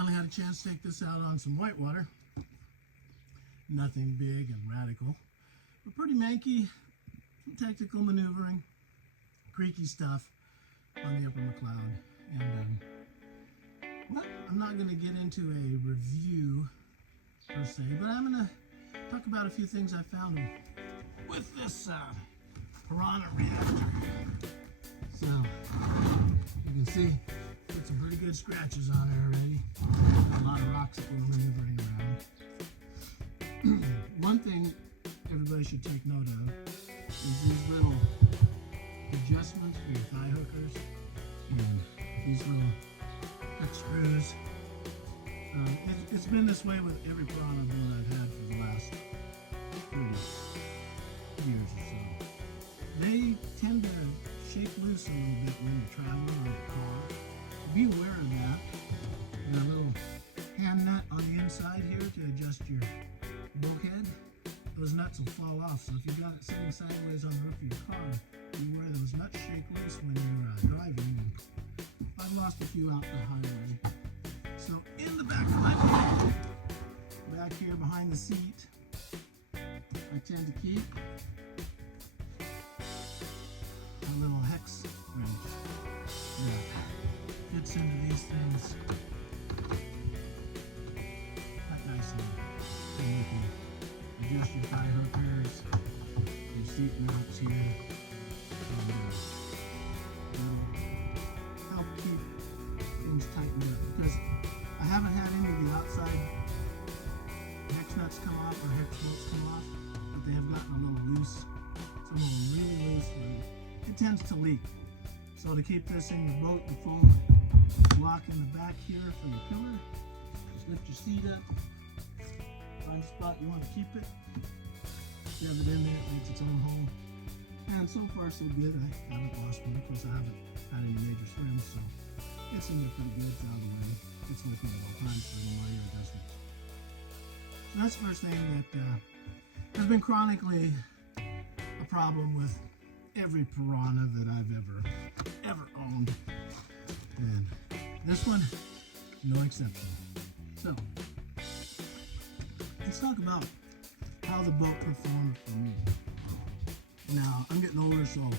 Finally had a chance to take this out on some whitewater. Nothing big and radical, but pretty manky, some technical maneuvering, creaky stuff on the upper McLeod. And well, I'm not going to get into a review per se, but I'm going to talk about a few things I found with this PYRANHA ReactR. So you can see put some pretty good scratches on it already. A lot of rocks that we're maneuvering around. One thing everybody should take note of is these little adjustments for your thigh hookers and these little hook screws. It's been this way with every PYRANHA boat I've had for the last 30 years or so. They tend to shake loose a little bit when you're traveling or in the car. Be aware of that. There's a little hand nut on the inside here to adjust your bulkhead. Those nuts will fall off, so if you've got it sitting sideways on the roof of your car, be aware those nuts shake loose when you're driving. I've lost a few out the highway. So in the back of my car, back here behind the seat, I tend to keep a little hex wrench that fits into these things quite nicely. And you can adjust your thigh hookers, your seat mounts here, and that'll help keep things tightened up. Because I haven't had any of the outside hex nuts come off or hex bolts come off, but they have gotten a little loose. Some of them really loose where it tends to leak. So to keep this in your boat, the foam block in the back here for your pillar, just lift your seat up, find a spot you want to keep it, shove it in there, it makes its own home. And so far so good. I haven't lost one. Of course I haven't had any major swims, so it's in there pretty good. It's out of the way. It's with me at all times for the minor adjustments. So that's the first thing that has been chronically a problem with every PYRANHA that I've ever owned, and this one, no exception. So let's talk about how the boat performed for me. Now I'm getting older, so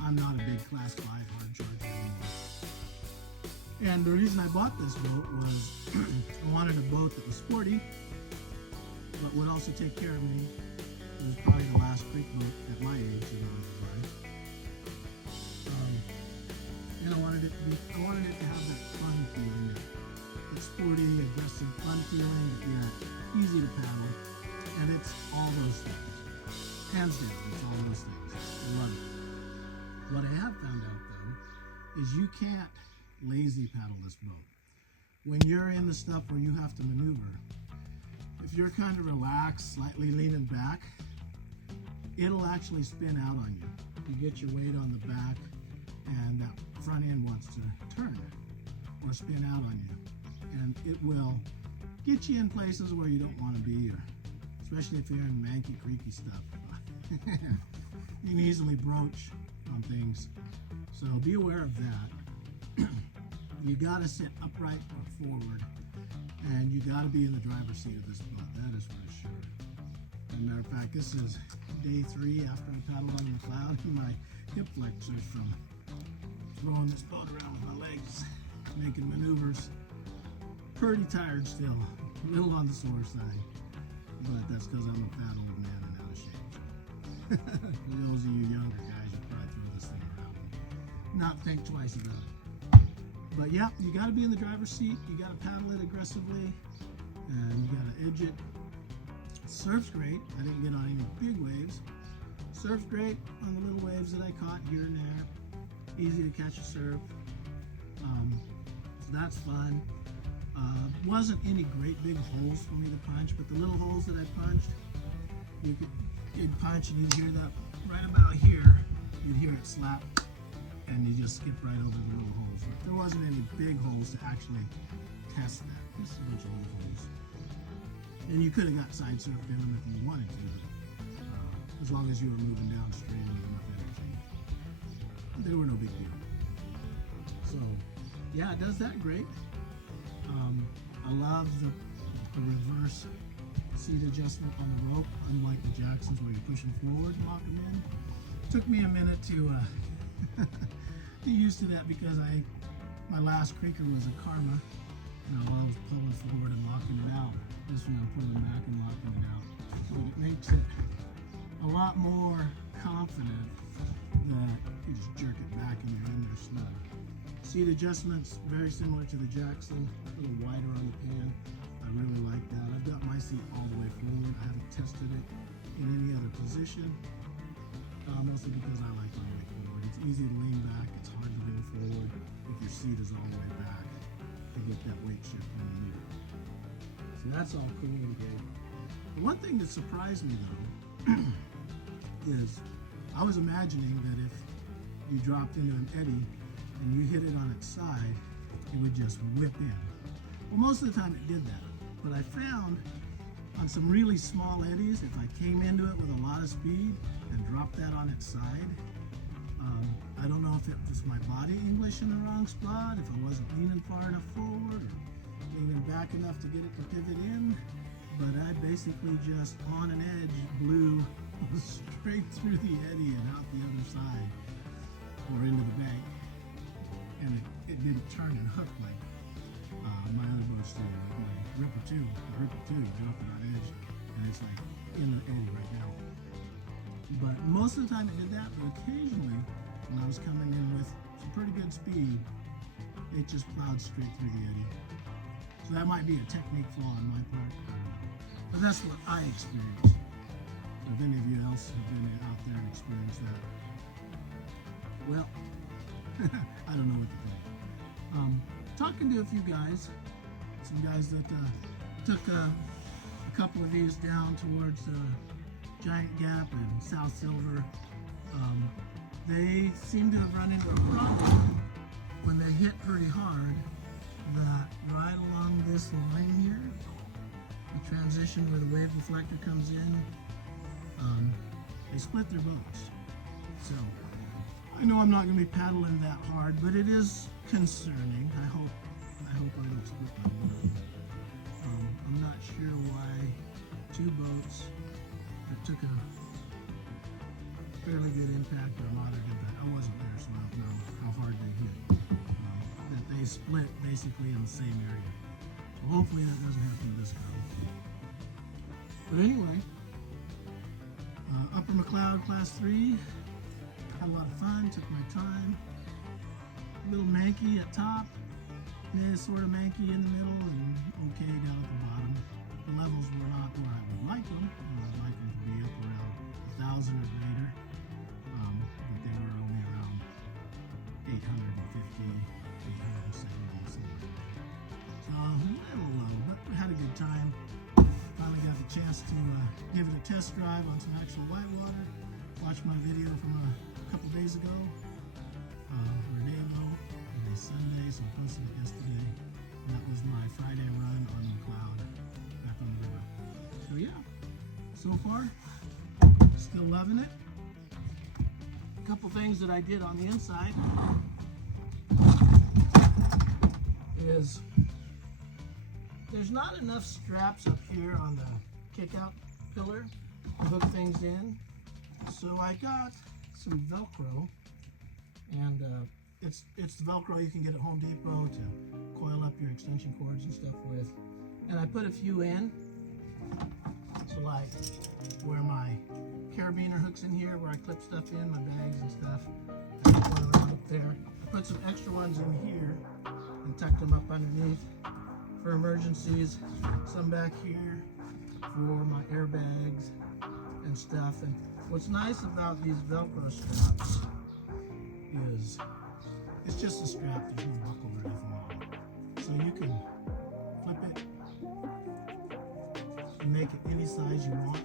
I'm not a big class 5 hard charger anymore. And the reason I bought this boat was I wanted a boat that was sporty, but would also take care of me. It was probably the last creek boat at my age that I would drive. And I wanted it to have that fun feeling, that sporty, aggressive, fun feeling, yeah, easy to paddle, and it's all those things. Hands down, it's all those things. I love it. What I have found out though is you can't lazy paddle this boat. When you're in the stuff where you have to maneuver, if you're kind of relaxed, slightly leaning back, it'll actually spin out on you. You get your weight on the back, and that front end wants to turn or spin out on you. And it will get you in places where you don't want to be, or especially if you're in manky, creaky stuff. You can easily broach on things. So be aware of that. You gotta sit upright or forward, and you gotta be in the driver's seat of this boat. That is for sure. As a matter of fact, this is day 3 after I paddled on the McLeod. My hip flexors from throwing this boat around with my legs, making maneuvers. Pretty tired still, a little on the sore side, but that's because I'm a fat old man and out of shape. For those of you younger guys, you probably throw this thing around and not think twice about it. But yeah, you got to be in the driver's seat. You got to paddle it aggressively, and you got to edge it. Surf's great. I didn't get on any big waves. Surf's great on the little waves that I caught here and there. Easy to catch a surf. So that's fun. Wasn't any great big holes for me to punch, but the little holes that I punched, you'd punch and you'd hear that right about here. You'd hear it slap, and you just skip right over the little holes. But there wasn't any big holes to actually test that. Just a bunch of little holes. And you could have got side surfed in them if you wanted to, but as long as you were moving downstream with enough energy. They were no big deal. So yeah, it does that great. I love the reverse seat adjustment on the rope, unlike the Jacksons where you're pushing forward and locking in. Took me a minute to get used to that because my last creaker was a Karma. While I was pulling forward and locking it out. This one I'm pulling back and locking it out. But it makes it a lot more confident that you just jerk it back and you're in there snug. Seat adjustments, very similar to the Jackson, a little wider on the pan. I really like that. I've got my seat all the way forward. I haven't tested it in any other position, mostly because I like all the way forward. It's easy to lean back, it's hard to lean forward if your seat is all the way back to get that weight shift when you need it. So that's all cool and great. The one thing that surprised me though is I was imagining that if you dropped into an eddy and you hit it on its side, it would just whip in. Well, most of the time it did that, but I found on some really small eddies, if I came into it with a lot of speed and dropped that on its side, I don't know if it was my body English in the wrong spot, if I wasn't leaning far enough forward or leaning back enough to get it to pivot in, but I basically just on an edge blew straight through the eddy and out the other side or into the bank, and it didn't turn and hook like my other boats do, like my Ripper 2. The Ripper 2, you drop it on edge and it's like in the eddy right now. But most of the time it did that, but occasionally when I was coming in with some pretty good speed, it just plowed straight through the eddy. So that might be a technique flaw on my part, I don't know. But that's what I experienced. If any of you else have been out there and experienced that, well, I don't know what to think. Talking to a few guys, some guys that took a couple of these down towards Giant Gap and South Silver, they seem to have run into a problem when they hit pretty hard, that right along this line here, the transition where the wave deflector comes in, they split their boats. So I know I'm not going to be paddling that hard, but it is concerning. I hope I don't split my boat. I'm not sure why two boats that took a fairly good impact or moderate impact, I wasn't there so I don't know how hard they hit, that they split basically in the same area. So hopefully that doesn't happen to this boat. But anyway, Upper McLeod Class 3, had a lot of fun, took my time. A little manky at top, sort of manky in the middle, and okay down at the bottom. The levels were not where I would like them. I would like them to be up around 1,000 or greater, but they were only around 850, 870, something like that. So a little low, but we had a good time. Finally got the chance to give it a test drive on some actual whitewater. Watched my video from a couple days ago, or a day ago, and a Sunday, so I posted it yesterday. And that was my Friday run on McLeod, back on the river. So yeah, so far, still loving it. A couple things that I did on the inside is there's not enough straps up here on the kick-out pillar to hook things in. So I got some Velcro, and it's the Velcro you can get at Home Depot to coil up your extension cords and stuff with. And I put a few in, so like where my carabiner hooks in here, where I clip stuff in, my bags and stuff. I put one of them up there. I put some extra ones in here and tucked them up underneath for emergencies. Some back here for my airbags and stuff. And what's nice about these Velcro straps is it's just a strap, there's no buckle or anything on it. So you can flip it and make it any size you want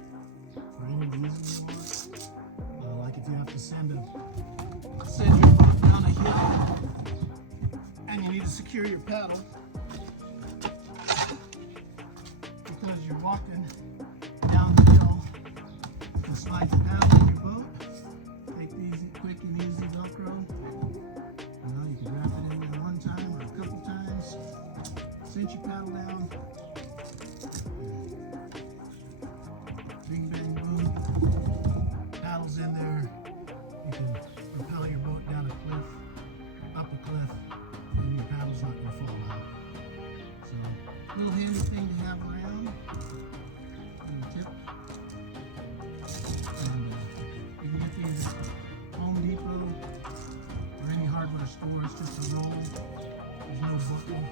for any reason you want. Like if you have to send your boat down a hill and you need to secure your paddle because you're walking down the hill, you can slide the paddle in your boat, take these quick and easy Velcro. You can wrap it in one time or a couple times, cinch your your paddle down. Bing, bang, boom. Paddle's in there. You can propel your boat down a cliff, up a cliff, and your paddle's not going to fall out. So, little handy thing to have around. Little tip. And you can get these at Home Depot or any hardware store. It's just a roll. There's no buckle.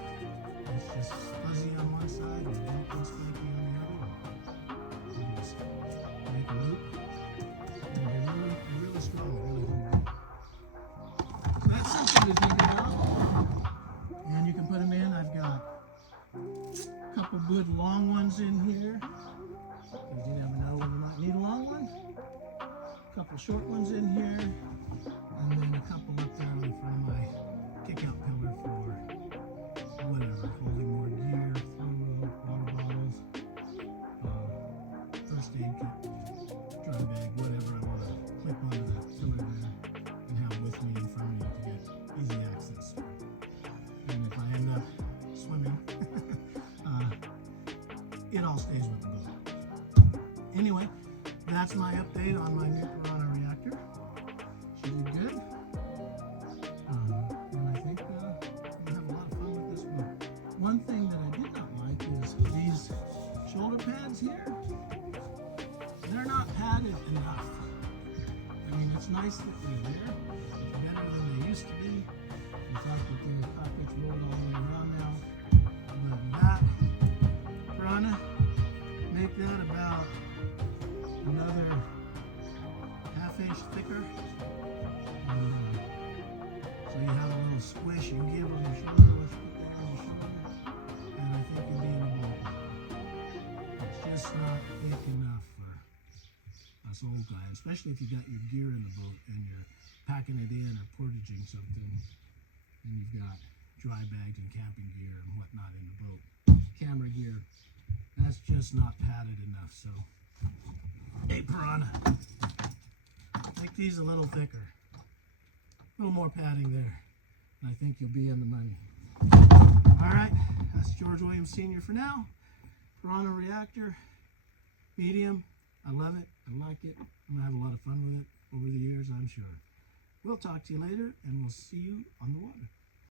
It's just fuzzy on one side and buckle spiky on the other. You just make a loop. And you're really strong, really hungry. So that's something to think about. And you can put them in. I've got a couple good long ones in here. Because you never know when you might need a long one. A couple short ones in here. And then a couple up there in front of my kick-out pillar for whatever, holding more gear, throw rope, water bottles, first aid kit, dry bag, whatever I want to clip onto that pillar there and have with me in front of me to get easy access. And if I end up swimming, it all stays with the boat. Anyway, that's my update on my new PYRANHA reactor. She did good. And I think we'll have a lot of fun with this boat. One thing that I did not like is these shoulder pads here. They're not padded enough. I mean, it's nice that they're there. It's better than they used to be. In fact, with the pockets rolled all the way around now. But that, PYRANHA, make that about another half-inch thicker. So you have a little squish and give on your shoulder. Let's put that on your shoulder. And I think you'll be in the ballpark. It's just not thick enough for us old guys, especially if you got your gear in the boat and you're packing it in or portaging something and you've got dry bags and camping gear and whatnot in the boat. Camera gear, that's just not padded enough. So, hey PYRANHA, make these a little thicker. A little more padding there. And I think you'll be in the money. All right, that's George Williams Sr. for now. PYRANHA reactor, medium. I love it. I like it. I'm going to have a lot of fun with it over the years, I'm sure. We'll talk to you later, and we'll see you on the water.